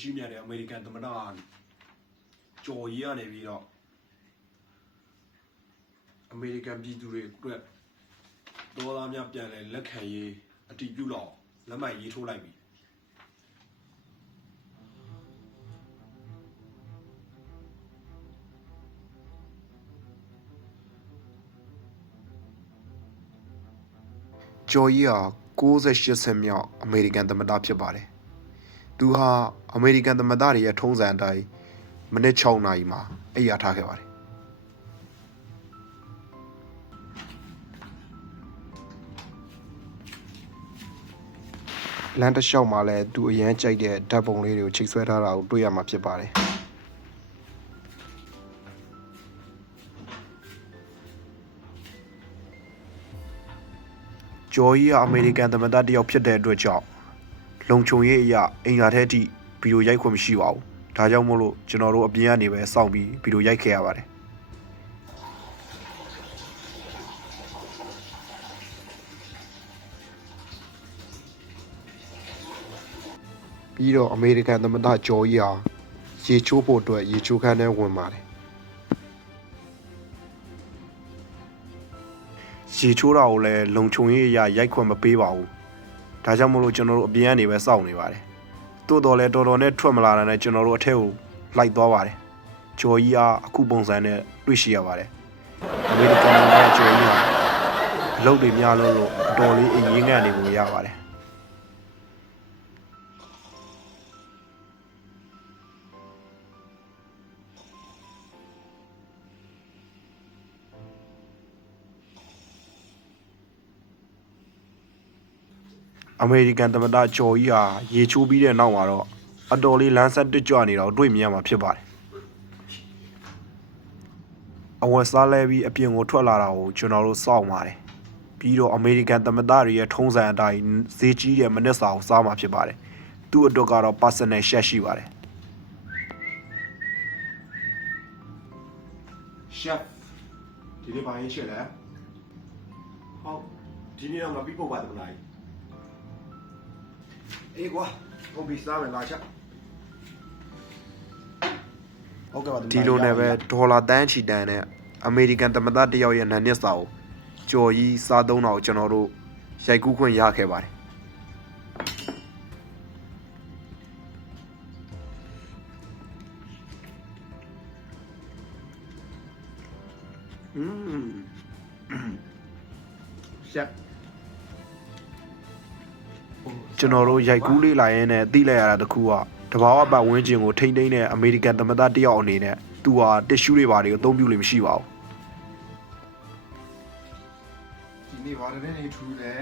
ကြီးနေတဲ့အမေရိကန်သမ္မတကြော်ရည်ရနေပြီးတော့အမေရိကန်ပြည်သူတွေအတွက်ဒေါ်လာများပြန်လဲလက်ခံရေးအတည်ပြုလောက်လက်မှတ်ရေးထိုးလိုက်ပြီကျော်ကြီးဟာ68ဆင့်မြောက်အမေရိကန်သမ္မတဖြစ်ပါတယ်။သူဟာအမေရိကန်သမ္မတတွေရဲ့ထုံးစံအတိုင်းမိနစ်6နာရီမှာအိပ်ယာထားခဲ့ပါတယ်။လမ်းတစ်လျှောက်မှာလည်းသူအရန်ကြိုက်တဲ့ဓာတ်ပုံလေးတွေကိုချိတ်ဆွဲထားတာကိုတွေ့ရမှာဖြစ်ပါတယ်။ကျော်ကြီးကအမေရိကန်သမ္မတတယောက်ဖြစ်တဲ့အတွက်ကြောင့်လုံခြုံရေးအရာအင်္ဂါထဲအထိဗီဒီယိုရိုက်ခွင့်မရှိပါဘူး။ဒါကြောင့်မို့လို့ကျွန်တော်တို့အပြင်ကနေပဲစောင့်ပြီးဗီဒီယိုရိုက်ခဲ့ရပါတယ်။ပြီးတော့အမေရိကန်သမ္မတဂျော်ကြီးဟာရေချိုးဖို့အတွက်ရေချိုးခန်းထဲဝင်ပါတယ်။ရေချိုးတာကိုလည်းလုံခြုံရေးအရာရိုက်ခွင့်မပေးပါဘူး။ဒါကြောင့်မို့လို့ကျွန်တော်တို့အပြင်ကနေပဲစောင့်နေပါတယ်။တိုးတော်လဲတော်တော်နဲ့ထွက်မလာတာနဲ့ကျွန်တော်တို့အထက်ကိုလိုက်သွားပါတယ်။ဂျော်ကြီးအားအခုပုံစံနဲ့တွေ့ရှိရပါတယ်။အမေရိကန်နိုင်ငံဂျော်ကြီးဟာအလုပ်တွေများလို့အတော်လေးအရေးငတ်နေပုံရပါတယ်။အမေရိကန်သမ္မတဂျော်ကြီးဟာရေချိုးပြီးတဲ့နောက်မှာတော့အတော်လေးလမ်းဆက်တွကြွနေတာကိုတွေ့မြင်ရမှာဖြစ်ပါတယ်။အဝတ်စားလဲပြီးအပြင်ကိုထွက်လာတာကိုကျွန်တော်တို့စောင့်ပါတယ်။ပြီးတော့အမေရိကန်သမ္မတတွေရဲ့ထုံးစံအတိုင်းဈေးကြီးတဲ့မနစ်စာကိုစားမှာဖြစ်ပါတယ်။သူ့အတွက်ကတော့ personal chef ရှိပါတယ်။ chef ဒီနေ့ဘာရေးချက်လဲ။ဟုတ်ဒီနေ့တော့ငါပြီးပုတ်ပါတယ်မလား။အေးကွာဟုတ်ပြီစားမယ်လာချက်ဟုတ်ကဲ့ပါဒီလိုနဲ့ပဲဒေါ်လာတန်းချီတန်းနဲ့အမေရိကန်သမ္မတတယောက်ရဲ့နာနစ်စာကိုကြော်ကြီးစားသုံးတာကိုကျွန်တော်တို့ရိုက်ကူးခွင့်ရခဲ့ပါတယ်ချက်ကျွန်တော်တို့ရိုက်ကူးလေးလာရင်းနဲ့သိလိုက်ရတာတခုကတဘာဝပတ်ဝန်းကျင်ကိုထိမ့်သိမ်းတဲ့အမေရိကန်သမ္မတတယောက်အနေနဲ့သူဟာတစ်ရှူးတွေဘာတွေကိုအသုံးပြုလို့မရှိပါဘူးဒီနေ့ဘာတွေနေထူးလဲ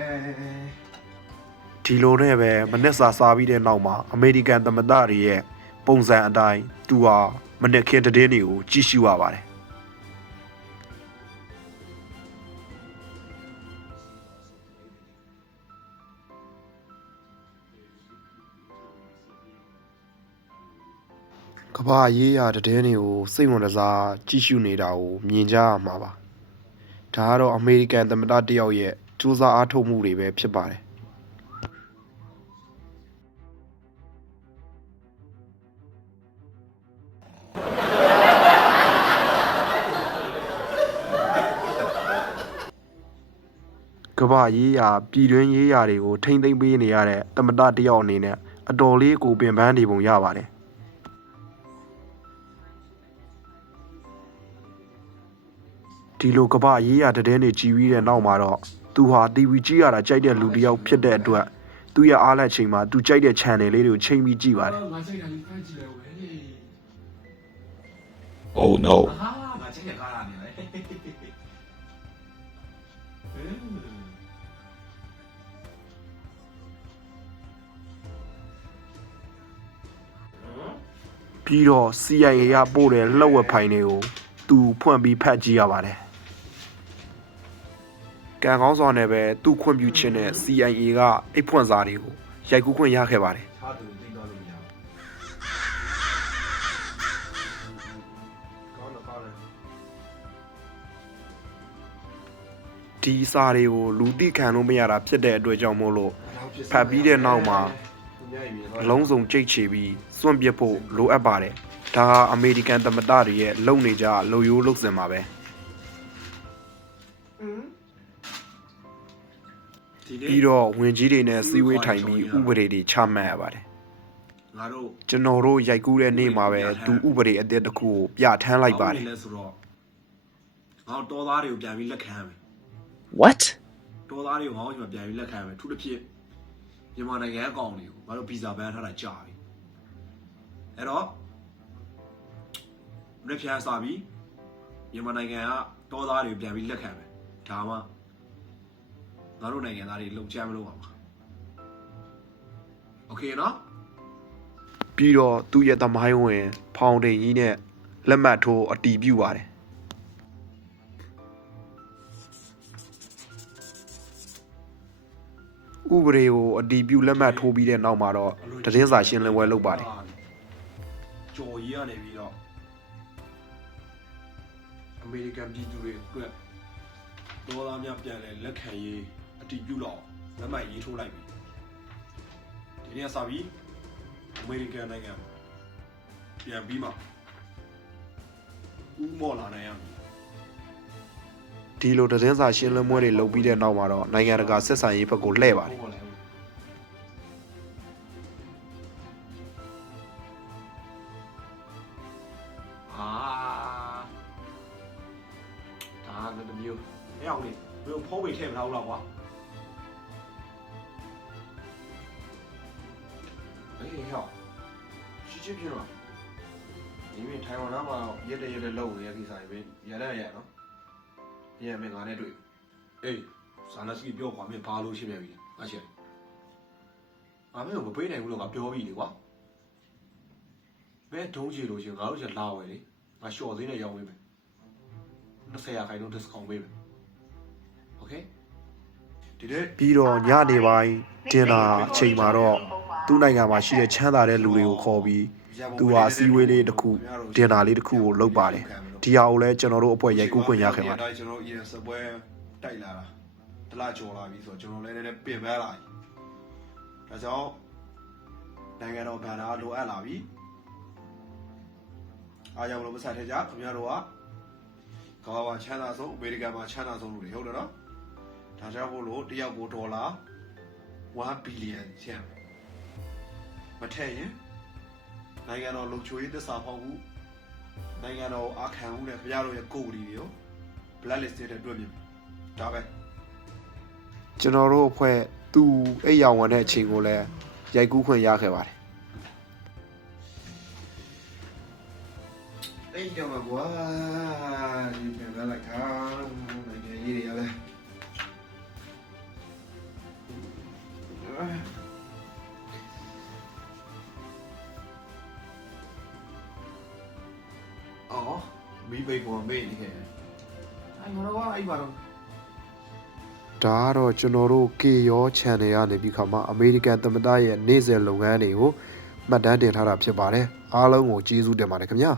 ဒီလိုနဲ့ပဲမနစ်စာစားပြီးတဲ့နောက်မှာအမေရိကန်သမ္မတတွေရဲ့ပုံစံအတိုင်းသူဟာမနစ်ခင်းတဲ့တွေကိုကြည့်ရှုရပါတယ်ကမ္ဘာရေးရာတဲ့တွေကိုစိတ်ဝင်စားကြည့်ရှုနေတာကိုမြင်ကြရမှာပါဒါကတော့အမေရိကန်သမ္မတတယောက်ရဲ့စူးစမ်းအားထုတ်မှုတွေပဲဖြစ်ပါတယ်ကမ္ဘာရေးရာပြည်တွင်းရေးရာတွေကိုထိမ့်သိမ်းပေးနေရတဲ့သမ္မတတယောက်အနေနဲ့အတော်လေးကိုပင်ပန်းနေပုံရပါတယ်ဒီလိုကမ္ဘာရေးရာတဲ့တွေကြီးပြီးတဲ့နောက်မှာတော့သူဟာ TV ကြည့်ရတာကြိုက်တဲ့လူတစ်ယောက်ဖြစ်တဲ့အတွက်သူ့ရဲ့အားလက်ချိန်မှာသူကြိုက်တဲ့ channel လေးတွေကိုချိန်ပြီးကြည့်ပါတယ် Oh no ဟာငါချင်းရကားလာနေလေပြီးတော့ CIA ရပို့တဲ့လှုပ်ဝက်ဖိုင်တွေကိုသူဖွင့်ပြီးဖတ်ကြည့်ရပါတယ်ကံကောင်းစွာနဲ့ပဲသူ့ခွင့်ပြုခြင်းနဲ့ CIA ကအိတ်ဖွင့်စာတွေကိုရိုက်ကူးခွင့်ရခဲ့ပါတယ် ဟာသူသိတော့လို့မရဘူးကောင်းတော့ကောင်းတယ် ဒီစာတွေကိုလူသိခံလို့မရတာဖြစ်တဲ့အတွက်ကြောင့်မို့လို့ဖတ်ပြီးတဲ့နောက်မှာအလုံးစုံကြိတ်ချပြီးဇ စွန့်ပစ်ဖို့လိုအပ်ပါတယ်ဒါဟာအမေရိကန်သမ္မတတွေရဲ့လုံနေကြလုံရိုးလုံစင်ပါပဲ ပြီးတော့ဝင်ကြီးတွေနဲ့စီးဝေးထိုင်ပြီးဥပဒေတွေချမှတ်ရပါတယ် ငါတို့ ကျွန်တော်တို့ရိုက်ကူးတဲ့နေ့မှာပဲသူဥပဒေအသစ်တစ်ခုကိုပြဋ္ဌာန်းလိုက်ပါတယ် လဲဆိုတော့ငါတို့တော်သားတွေကိုပြန်ပြီးလက်ခံရမယ် What? တော်သားတွေကိုငါတို့ဒီမှာပြန်ပြီးလက်ခံရမယ်သူတစ်ဖြစ်မြန်မာနိုင်ငံအကောင့်တွေကိုငါတို့ဗီဇာဘန်ထားတာကြာပြီအဲ့တော့လက်ဖြာစာပြီးမြန်မာနိုင်ငံကတော်သားတွေကိုပြန်ပြီးလက်ခံမယ်ဒါမှငါတို့နိုင်ငံသားတွေလုံချမ်းမလို့ပါမှာโอเคနော် ပြီးတော့သူ့ရဲ့သမိုင်းဝင်ဖောင်တိန်ကြီးနဲ့လက်မှတ်ထိုးအတီးပြုပါတယ်ဥပဒေကိုအတီးပြုလက်မှတ်ထိုးပြီးတဲ့နောက်မှာတော့သတင်းစာရှင်းလင်းပွဲလုပ်ပါတယ် ကြော်ကြီးကနေပြီးတော့အမေရိကန်ပြည်သူတွေအတွက်ဒေါ်လာများပြန်လဲလက်ခံရေးအတီးပြုလောက်လက်မှတ်ရေးထိုးလိုက်ပြီဒီနေ့စပြီးအမေရိကန်နိုင်ငံပြန်ပြီးမှဥမော်လာနိုင်ရမယ် ဒီလိုသတင်းစာရှင်းလင်းပွဲတွေလုပ်ပြီးတဲ့နောက်မှာတော့နိုင်ငံတကာဆက်ဆံရေးဘက်ကိုလှည့်ပါတယ် ဟာဒါလည်းတစ်မျိုးအဲ့အောင်လေဘယ်လိုဖုံးပိတ်ထည့်မထားဘူးလားကွာအေးဟောချစ်ချစ်ပြတော့ဒီမြင်ထိုင်ဝမ်မှာရက်တဲ့လုံနေရကိစ္စတွေပဲရရနော်ဒီအမေငါနဲ့တွေ့အေးဇာနစကီပြောကွာမင်းဘာလို့ရှင်းပြပြီလဲအချက်ငါမင်းကိုမပေးနိုင်ဘူးလို့ငါပြောပြီလေကွာဘယ်ဒုံးချီလို့ရှင်ငါတို့ချက်လာဝယ်လေငါလျှော်သေးနဲ့ရောင်းပေးမယ်20% discount ပေးမယ်โอเคဒီတဲ့ ပြီးတော့ညနေပိုင်းတင်လာအချိန်မှာတော့သူ့နိုင်ငံမှာရှိတဲ့ချမ်းသာတဲ့လူတွေကိုခေါ်ပြီးသူဟာအစည်းအဝေးလေးတစ်ခုတင်လာလေးတစ်ခုကိုလုပ်ပါတယ်ဒီဟာကိုလည်းကျွန်တော်တို့အဖွဲ့ရိုက်ကူးခွင့်ရခဲ့ပါတယ် ကျွန်တော်အရင်စပွဲတိုက်လာတာတလားကြော်လာပြီဆိုတော့ကျွန်တော်လည်းနည်းနည်းပြင်ပန်းလာပြီဒါကြောင့်နိုင်ငံတော်ဗန်ဒါလိုအပ်လာပြီအားကြောင့်လို့မဆက်ထကြခင်ဗျားတို့ကကမ္ဘာမှာချမ်းသာဆုံးအမေရိကန်မှာချမ်းသာဆုံးလူတွေဟုတ်တယ်နော်ဒါကြောင့်မို့လို့တယောက်ကိုဒေါ်လာ1 billion ကျန်မထည့်ရင်နိုင်ငံတော်လုံခြုံရေးသစ္စာဖောက်မှုနိုင်ငံတော်အာခံမှုနဲ့ခင်ဗျားတို့ရဲ့ကိုယ်ဝီတွေကို blacklist တဲ့အတွက်ပြင်ဒါပဲ ကျွန်တော်တို့အဖွဲ့သူ့အိတ်ရောင်ဝင်တဲ့အချိန်ကိုလည်းရိုက်ကူးခွင့်ရခဲ့ပါတယ် အဲ့ကြောင့်ကွာဒီပြန်လာလိုက်တာနိုင်ငံရေးတွေရလဲအော်မိဘကောမေးနေခဲ့အဲ့မတော်အဲ့ပါတော့ ဒါကတော့ကျွန်တော်တို့ K ရော channel ကနေပြီးခါမှအမေရိကန်သမ္မတရဲ့နေ့စဉ်လုပ်ငန်းတွေကိုမှတ်တမ်းတင်ထားတာဖြစ်ပါတယ်အားလုံးကိုကျေးဇူးတင်ပါတယ်ခင်ဗျာ